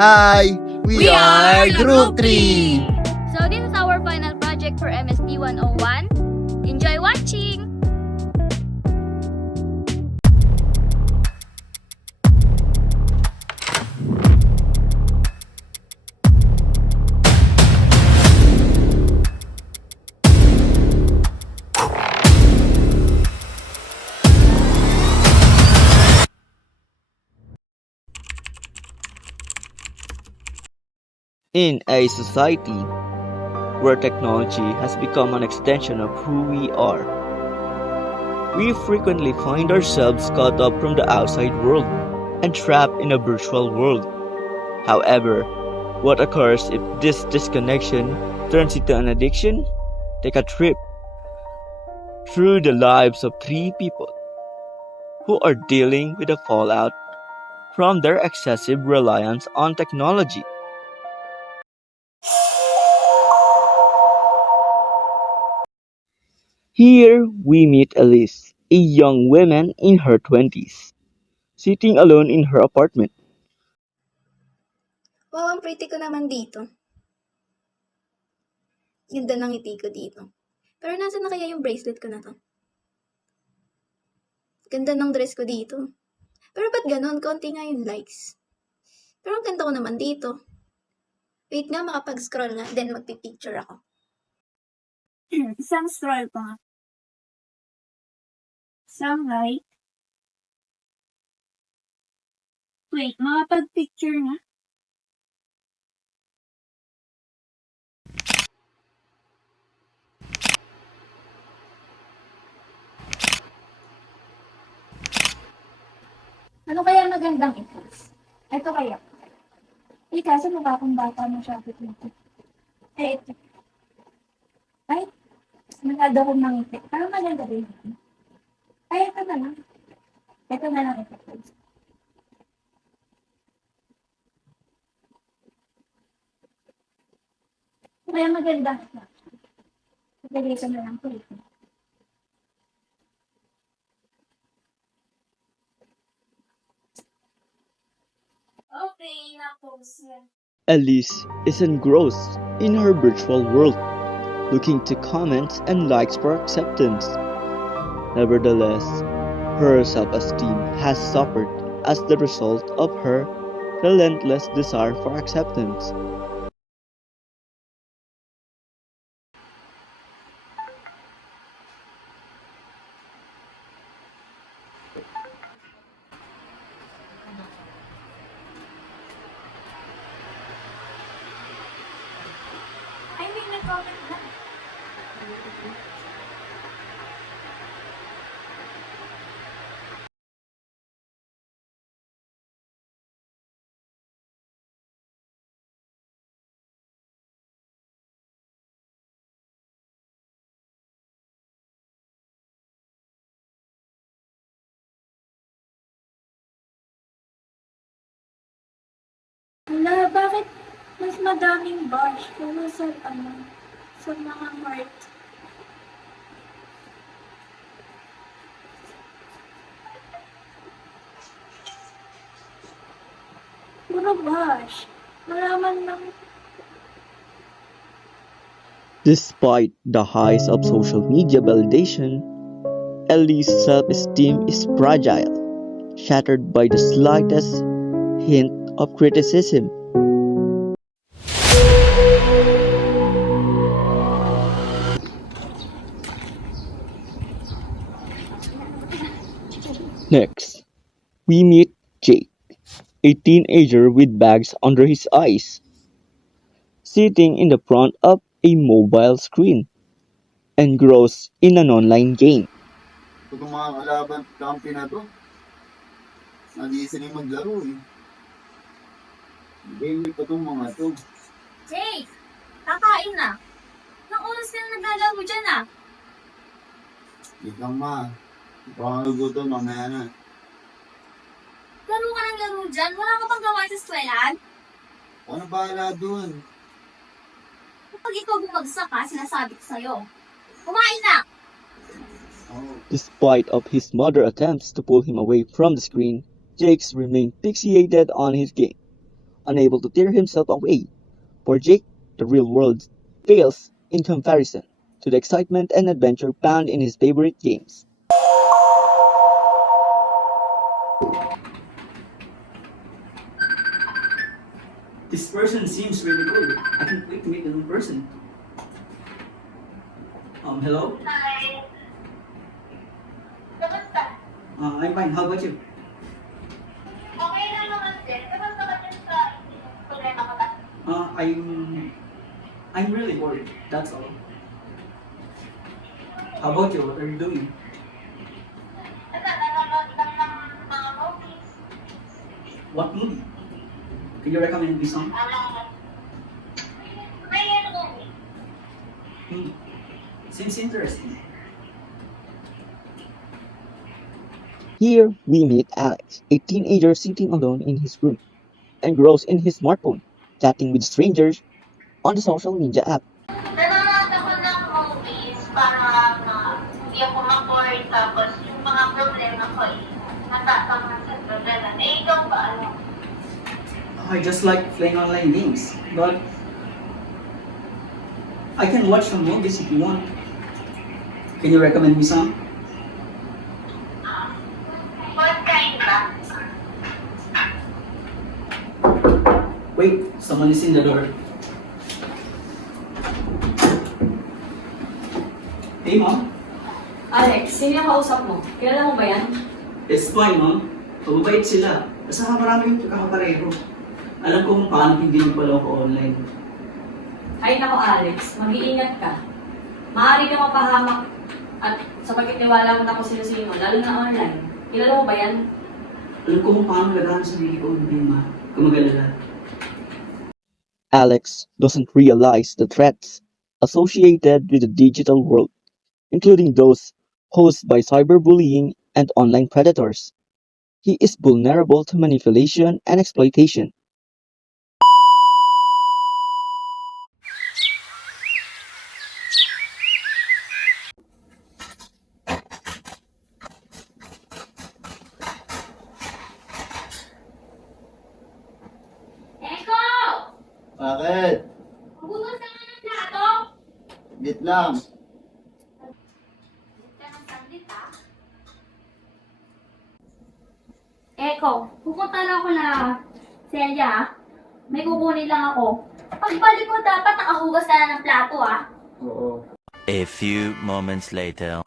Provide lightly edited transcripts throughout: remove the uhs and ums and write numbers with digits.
Hi! We are Group 3! So this is our final project for MSD 101. Enjoy watching! In a society where technology has become an extension of who we are, we frequently find ourselves cut off from the outside world and trapped in a virtual world. However, what occurs if this disconnection turns into an addiction? Take a trip through the lives of three people who are dealing with the fallout from their excessive reliance on technology. Here we meet Elise, a young woman in her 20s, sitting alone in her apartment. Wow, ang pretty ko naman dito. Ganda ng ngiti ko dito. Pero nasa na kaya yung bracelet ko na to? Ganda ng dress ko dito. Pero ba't ganon? Konti nga yung likes. Pero ang ganda ko naman dito. Wait nga, makapag-scroll nga, then magpipicture ako. Isang scroll pa nga. Isang right. Wait, makapag-picture nga. Ano kaya magandang i-post? Ito kaya. Eh, kaso mukha akong bata masyado dito. Eh, ito. Ay, masyado akong mangiti. Parang maganda rin. Ay, ito na lang. Ito na lang i-post. Kaya maganda. Lagay ko na lang po ito. Okay, na-post na. Elise is engrossed in her virtual world, looking to comments and likes for acceptance. Nevertheless, her self-esteem has suffered as the result of her relentless desire for acceptance. Ay, may nag-comment na. Wala, bakit mas madaming bash kung sa sa mga heart? Puro bash. Malaman lang. Despite the highs of social media validation, Ellie's self-esteem is fragile, shattered by the slightest hint of criticism. Next, we meet Jake, a teenager with bags under his eyes, sitting in the front of a mobile screen, engrossed in an online game. Itong mga kalaban kampi na to, nag-iisa rin maglaro eh. Game pa itong mga to. Jake! Kakain na! Nang oras ka na naglalaro dyan ah! Wait lang ma. Baka nagutom mamaya na. Laro ka ng laro dyan? Wala ka bang gawa sa eskwelahan? Ako na bahala dun. Kapag ikaw bumagsak ka, sinasabi ko sa'yo. Kumain na! Oh. Despite of his mother's attempts to pull him away from the screen, Jake remained fixated on his game, unable to tear himself away. For Jake, the real world pales in comparison to the excitement and adventure found in his favorite games. This person seems really cool. I can't wait to meet them in person. Hello? Hi. Kamusta? I'm fine. How about you? Okay lang naman din. Kamusta ka din sa problema ko ba? I'm really bored. That's all. How about you? What are you doing? Nanonood lang ng mga movies. What movie? Can you recommend me some? May movie. Seems interesting. Here we meet Alex, a teenager sitting alone in his room, engrossed in his smartphone, chatting with strangers on the social media app. Nanonood ako ng movies para hindi ako ma-bored, tapos yung mga problema ko natatangan sa problema. Ikaw ba? I just like playing online games, but I can watch some movies if you want. Can you recommend me some? What kind ba? Wait, someone is in the door. Hey, Mom. Alex, sino yung kausap mo? Kilala mo ba yan? It's fine, Mom. Mababait sila. Basta marami yung pagkakapareho. Alam ko kung paano hindi yung pala ako online. Ay nako Alex, mag-iingat ka. Maaari ka mapahamak at sa pagkitiwala mo na kung sino-sino, lalo na online. Kilala mo ba yan? Alam ko kung paano gagawin sa sarili ko, hindi ma. Kumagalala. Alex doesn't realize the threats associated with the digital world, including those posed by cyberbullying and online predators. He is vulnerable to manipulation and exploitation. Eko! Bakit? Magugas ka nga ng plato! Bit lang. Ka ng sandit, ha? Eko, pupunta na ako na Celia, ha? May kukunin lang ako. Pagbalik ko, dapat nakahugas ka na ng plato, ha? Oo. A few moments later.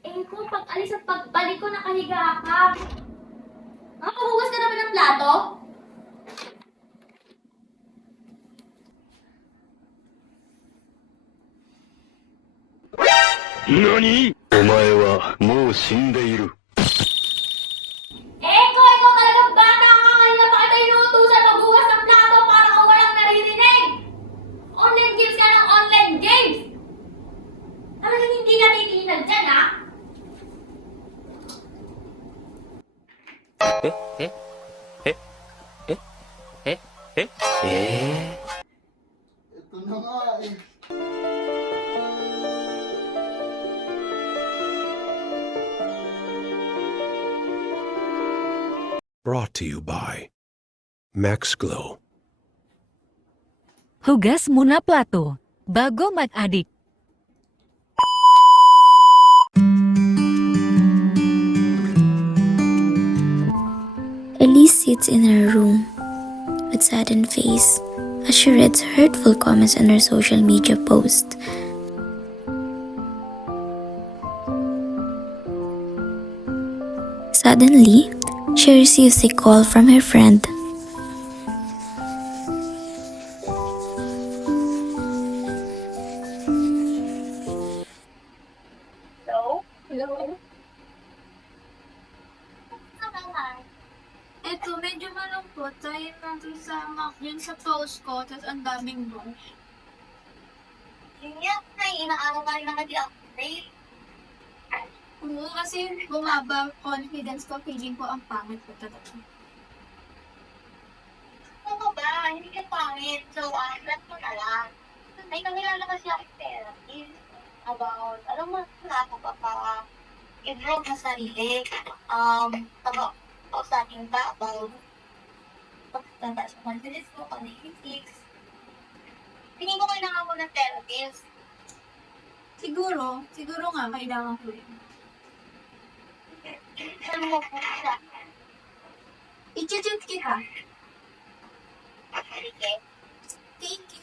Eko, pag alis at pagbalik ko, nakahiga ka. Nakahugas ka na ba ng plato? 何？お前はもう死んでいる。 Eko, ikaw talagang bata ka! Kanina pa kita inuutusan maghugas ng plato para kung walang naririnig! Online games ka ng online games! Talagang hindi ka titignan dyan, ha? Ito na nga eh. Brought to you by Max Glow. Hugas muna plato bago mag-adik. Elise sits in her room with saddened face as she reads hurtful comments on her social media post. Suddenly, she receives a call from her friend. Hello? Hello? Ito, medyo malungkot dahil nandun yun sa post ko, tapos ang daming bong. Yun nga, inaaraw ka rin naman di-upgrade. Oo, kasi bumaba confidence ko, feeling ko ang pangit ko talaga. Ano ba? Hindi ka pangit. So, let mo na lang. May nakilala kasi ako therapist about, alam mo, na ako pa i-grow na sarili. o sa ating babaw. Pagkatanda sa confidence mo, panahitics. Tingin ko kailangan mo ng therapist. Siguro nga, kailangan ko rin. Saan mo po siya? I-chat kita. Sige. Thank you.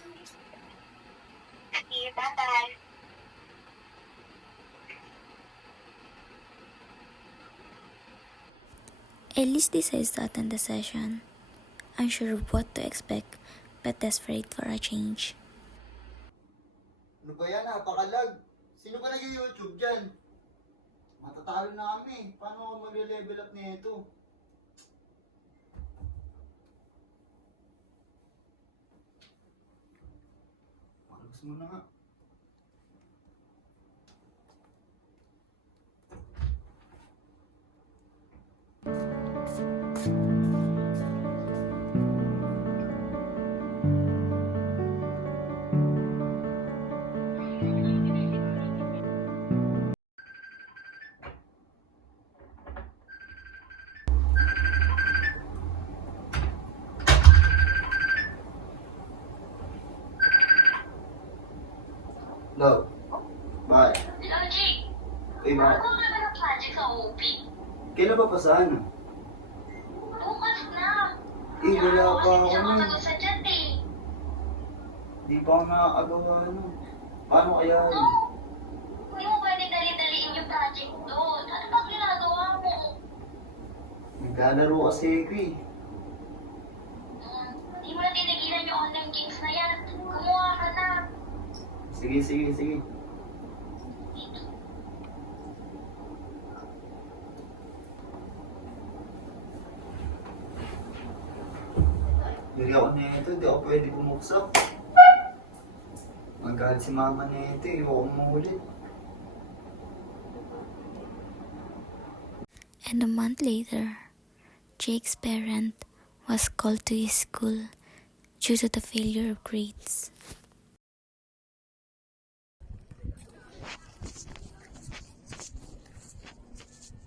Sige, bye-bye. Elise decides to attend the session, unsure of what to expect but desperate for a change. Ano ba yan? Napakalag. Sino ba nag-YouTube dyan? Matatalo na kami. Paano ako mag-level up nito? Palos mo na nga. Love. Bye. Logic, Eh, ano bakit? ka naman ang project sa OP? Kailan ba pa sana? Bukas na. Eh, wala pa ako Hindi nun. sagot sa chat eh. Di pa ako nakakagawa nun. Paano kaya yun? No? Hindi mo pwede dali-daliin yung project doon. Ano bang ginagawa mo? Naglalaro kasi ako eh. Hindi mo na tinigilan yung online games na yan. Gumawa ka na. Sige. Hindi ako nito, hindi ako pwede bumuksak. Magalit si mama nito, ayoko umulit. And a month later, Jake's parent was called to his school due to the failure of grades.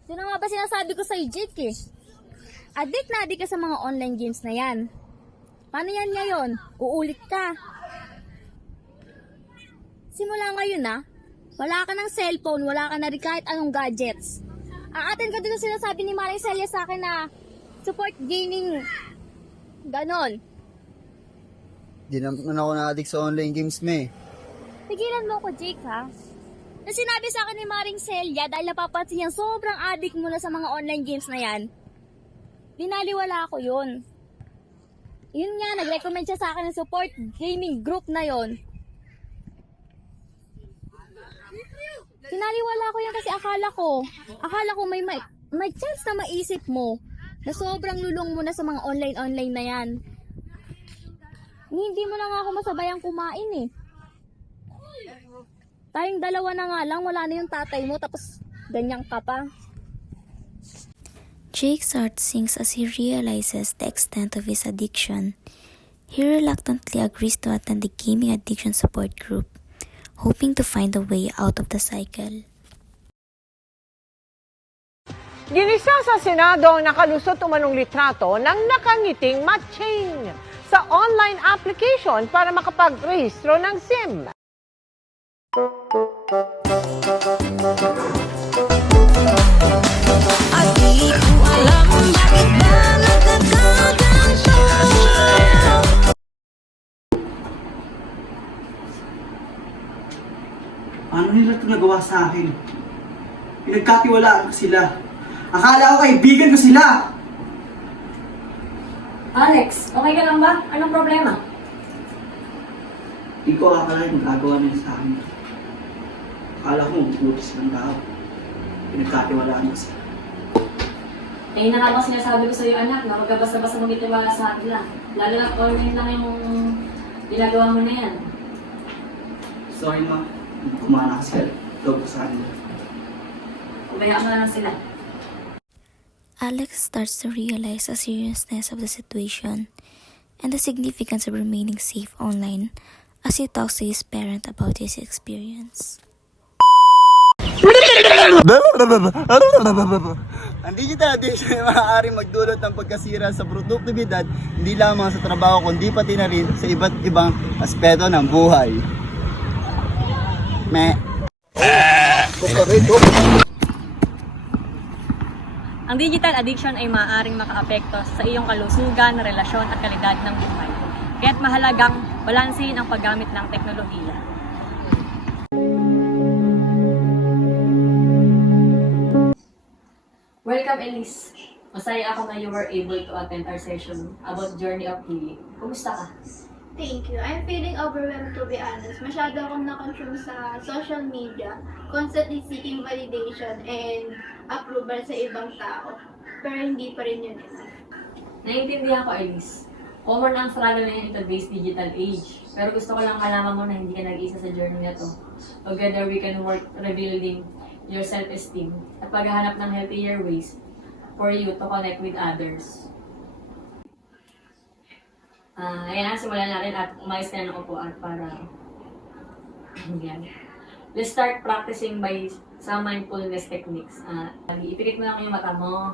Yun nga ba sinasabi ko sa'yo, Jake eh. Addict na addict ka sa mga online games na yan. Paano yan ngayon? Uulit ka. Simula ngayon na, wala ka ng cellphone, wala ka na rin kahit anong gadgets. Aatin ka dito sinasabi ni Maring Celia sa akin na support gaming. Ganon. Di naman ako na-addict sa online games, me. Tigilan mo ko, Jake, ha? Na sinabi sa akin ni Maring Celia dahil napapansin niya sobrang addict mo na sa mga online games na yan. Binaliwala ko yun. Yun nga, nag-recommend siya sa akin ng support gaming group na yon. Pinaliwala ko yan kasi akala ko may chance na maisip mo na sobrang lulong mo na sa mga online na yan. Hindi mo na nga ako masabayang kumain eh. Tayong dalawa na nga lang, wala na yung tatay mo, tapos ganyan ka pa. Jake's heart sinks as he realizes the extent of his addiction. He reluctantly agrees to attend the gaming addiction support group, hoping to find a way out of the cycle. Ginisa sa Senado ang nakalusot umanong litrato ng nakangiting matching sa online application para makapag-rehistro ng SIM. Paano nila ito nagawa sa akin? Pinagkatiwalaan ko sila. Akala ko kaibigan ko sila! Alex, okay ka lang ba? Anong problema? Hindi ko akalain magagawa nila sa akin. Akala ko mabubutis ng tao. Pinagkatiwalaan ko sila. Eh, na nga sinasabi ko sa iyo, anak, na magkabasa-basa mong itiwala sa atin lang. Lalo na online lang yung ginagawa mo na yan. Sorry ma, hindi ko makakasal. Love ko sa kanila. Ubayaan mo na lang sila. Alex starts to realize the seriousness of the situation and the significance of remaining safe online as he talks to his parent about his experience. Ang digital addiction ay maaaring magdulot ng pagkasira sa produktibidad, hindi lamang sa trabaho kundi pati na rin sa iba't ibang aspeto ng buhay. Ang digital addiction ay maaaring makaapekto sa iyong kalusugan, relasyon at kalidad ng buhay. Kaya't mahalagang balansehin ang paggamit ng teknolohiya. Welcome, Elise. Masaya ako na you were able to attend our session about Journey of Healing. Kumusta ka? Thank you. I'm feeling overwhelmed, to be honest. Masyado akong na-consume sa social media, constantly seeking validation and approval sa ibang tao. Pero hindi pa rin yun enough. Naiintindihan ko, Elise. Common ang struggle na yun in today's digital age. Pero gusto ko lang malaman mo na hindi ka nag-isa sa journey na to. Together, we can work rebuilding your self-esteem at paghahanap ng healthier ways for you to connect with others. Ayan, simulan natin at umayos ka na ng upuan para yan. Let's start practicing by some mindfulness techniques. Ipikit mo lang yung mata mo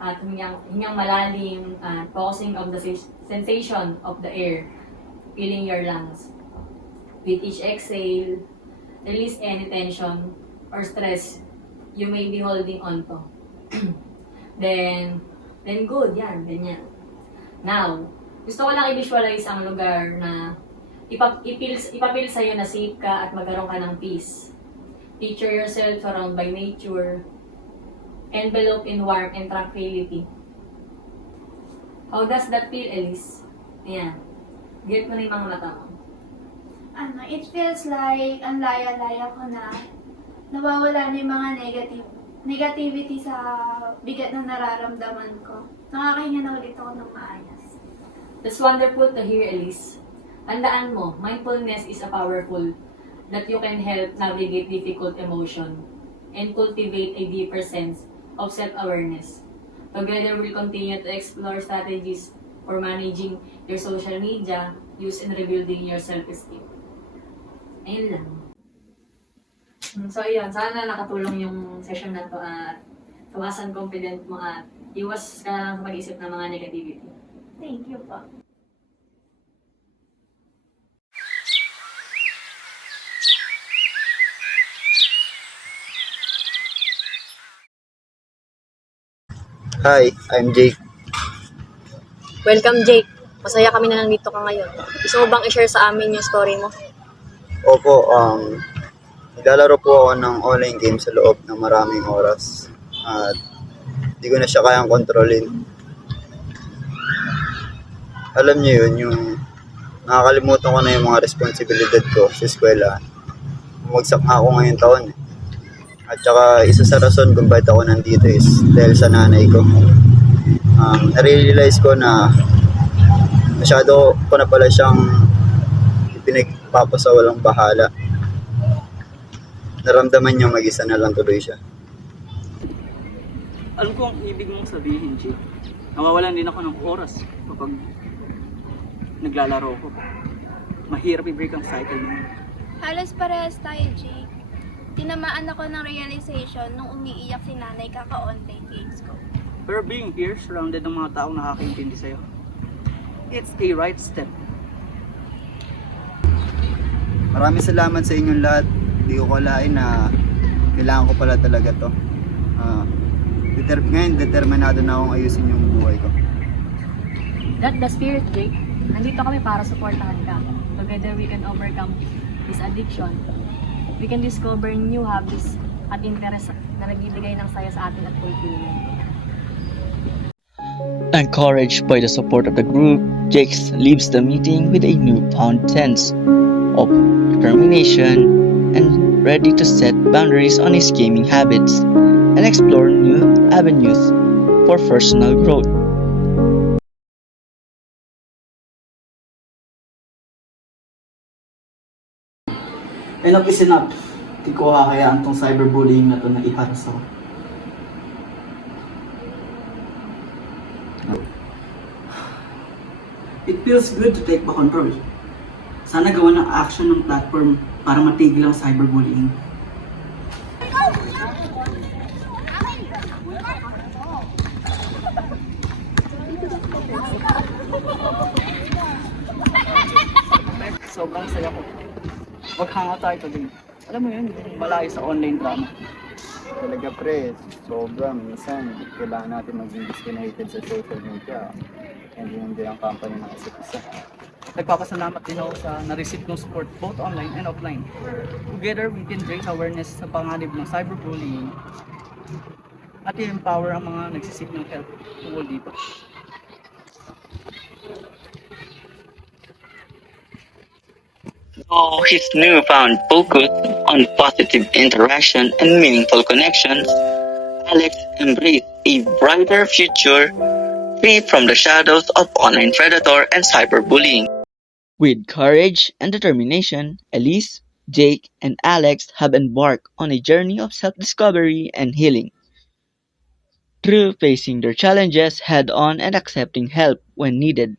at hingang malalim at focusing on the sensation of the air, filling your lungs. With each exhale, release any tension or stress you may be holding on to. then good, yan, ganyan. Now, gusto ko lang i-visualize ang lugar na ipapil sa'yo na safe ka at magkaroon ka ng peace. Picture yourself surrounded by nature, enveloped in warmth and tranquility. How does that feel, Elise? Ayan. Get mo na yung mga mata mo. It feels like ang laya-laya ko na nawawala na yung mga negativity sa bigat na nararamdaman ko. Nakakahinga na ulit ako ng maayos. That's wonderful to hear, Elise. Tandaan mo, mindfulness is a powerful that you can help navigate difficult emotion and cultivate a deeper sense of self-awareness. Together, we'll continue to explore strategies for managing your social media use in rebuilding your self-esteem. Ayun lang. So, ayun. Sana nakatulong yung session na to at tumasan confident mo at iwas ka na lang sa mag-isip ng mga negativity. Thank you po. Hi, I'm Jake. Welcome, Jake. Masaya kami na nandito ka ngayon. Gusto mo bang i-share sa amin yung story mo? Opo, naglalaro po ako ng online game sa loob ng maraming oras. At hindi ko na siya kayang kontrolin. Alam niyo yun, yung nakakalimutan ko na yung mga responsibilidad ko sa eskwela. Bumagsak nga ako ngayong taon. At saka isa sa rason kung bakit ako nandito is dahil sa nanay ko. Narealize ko na masyado ko na pala siyang pinagpapasa walang bahala. Naramdaman niya mag-isa na lang tuloy siya. Alam ko ang ibig mong sabihin, Jake. Nawawalan din ako ng oras kapag naglalaro ko. Mahirap i-break ang cycle mo. Halos parehas tayo, Jake. Tinamaan ako ng realization nung umiiyak si nanay kaka-online games ko. Pero being here, surrounded ng mga taong nakakaintindi sa'yo, it's a right step. Maraming salamat sa inyong lahat. Hindi ko kalain na kailangan ko pala talaga to. Ngayon, determinado na akong ayusin yung buhay ko. That's the spirit, Jake. Nandito kami para supportahan ka. Together we can overcome this addiction. We can discover new hobbies at interests na nagbibigay ng saya sa atin at fulfillment. Encouraged by the support of the group, Jake leaves the meeting with a newfound sense of determination and ready to set boundaries on his gaming habits and explore new avenues for personal growth. Enough is enough. Hindi ko kakayaan tong cyberbullying na to na iharas ako. It feels good to take back control. Sana gawa ng action ng platform para matigil ang cyberbullying. sobrang saya ko. Mag-hangout tayo today. Alam mo yun, malayo sa online drama. Talaga pre, sobra. Minsan, kailangan natin maging disconnected sa social media. And yun din ang company ng isa't isa. Nagpapasalamat din ako sa na-receive ng support both online and offline. Together, we can raise awareness sa panganib ng cyberbullying at i-empower ang mga nagsisik ng help tungkol dito. Through his newfound focus on positive interaction and meaningful connections, Alex embraced a brighter future free from the shadows of online predator and cyberbullying. With courage and determination, Elise, Jake, and Alex have embarked on a journey of self-discovery and healing. Through facing their challenges head-on and accepting help when needed,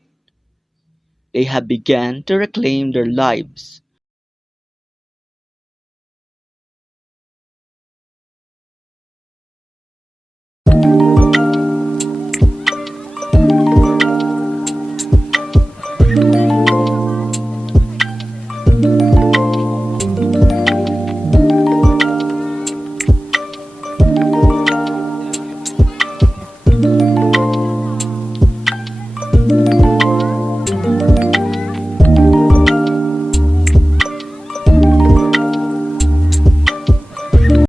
they have begun to reclaim their lives.